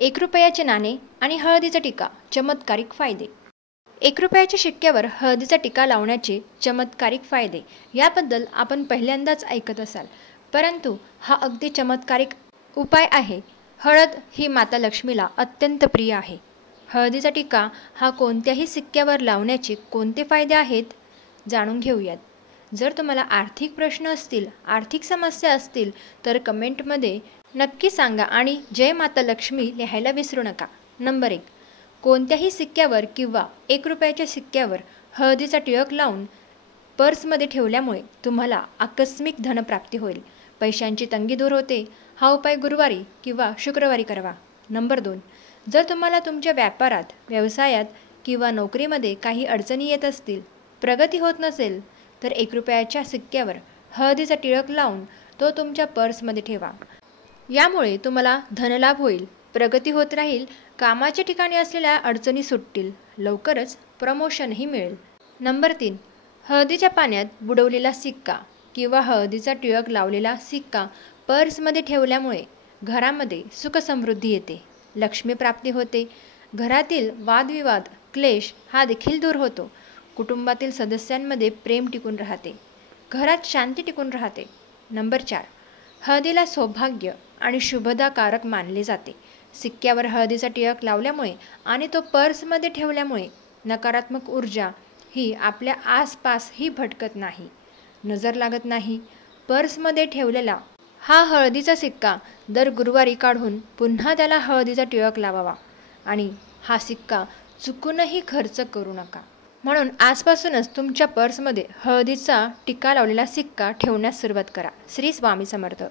₹1 नाणे आणि हळदीचा टिका, चमत्कारिक फायदे. ₹1 शिक्क्यावर हळदीचा टिका लावण्याचे चमत्कारिक फायदे याबद्दल आपण पहिल्यांदाच ऐकत असाल, परंतु हा अगदी चमत्कारिक उपाय आहे. हळद ही माता लक्ष्मीला अत्यंत प्रिय आहे. हळदीचा टिका हा कोणत्याही सिक्क्यावर लावण्याचे कोणते फायदे आहेत जाणून घेऊयात. जर तुम्हाला आर्थिक प्रश्न असतील, आर्थिक समस्या असतील तर कमेंटमध्ये नक्की सांगा आणि जय माता लक्ष्मी लिहायला विसरू नका. नंबर 1. कोणत्याही सिक्क्यावर किंवा ₹1 सिक्क्यावर हळदीचा टिळक लावून पर्समध्ये ठेवल्यामुळे तुम्हाला आकस्मिक धनप्राप्ती होईल. पैशांची तंगी दूर होते. हा उपाय गुरुवारी किंवा शुक्रवारी करावा. नंबर 2. जर तुम्हाला तुमच्या व्यापारात, व्यवसायात किंवा नोकरीमध्ये काही अडचणी येत असतील, प्रगती होत नसेल तर ₹1 सिक्क्यावर हळदीचा टिळक लावून तो तुमच्या पर्समध्ये ठेवा. यामुळे तुम्हाला धनलाभ होईल, प्रगती होत राहील, कामाच्या ठिकाणी असलेल्या अडचणी सुटतील, लवकरच प्रमोशनही मिळेल. नंबर 3. हळदीच्या पाण्यात बुडवलेला सिक्का किंवा हळदीचा टिळक लावलेला सिक्का पर्समध्ये ठेवल्यामुळे घरामध्ये सुखसमृद्धी येते, लक्ष्मी प्राप्ती होते, घरातील वादविवाद, क्लेश हा देखील दूर होतो, कुटुंबातील सदस्यांमध्ये प्रेम टिकून राहते, घरात शांती टिकून राहते. नंबर 4. हळदीला सौभाग्य आणि शुभदाकारक मानले जाते. सिक्क्यावर हळदीचा टिळक लावल्यामुळे आणि तो पर्समध्ये ठेवल्यामुळे नकारात्मक ऊर्जा ही आपल्या आसपासही भटकत नाही, नजर लागत नाही. पर्समध्ये ठेवलेला हा हळदीचा सिक्का दर गुरुवारी काढून पुन्हा त्याला हळदीचा टिळक लावावा आणि हा सिक्का चुकूनही खर्च करू नका. म्हणून आजपासूनच तुमच्या पर्समध्ये हळदीचा टिका लावलेला सिक्का ठेवण्यास सुरुवात करा. श्री स्वामी समर्थ.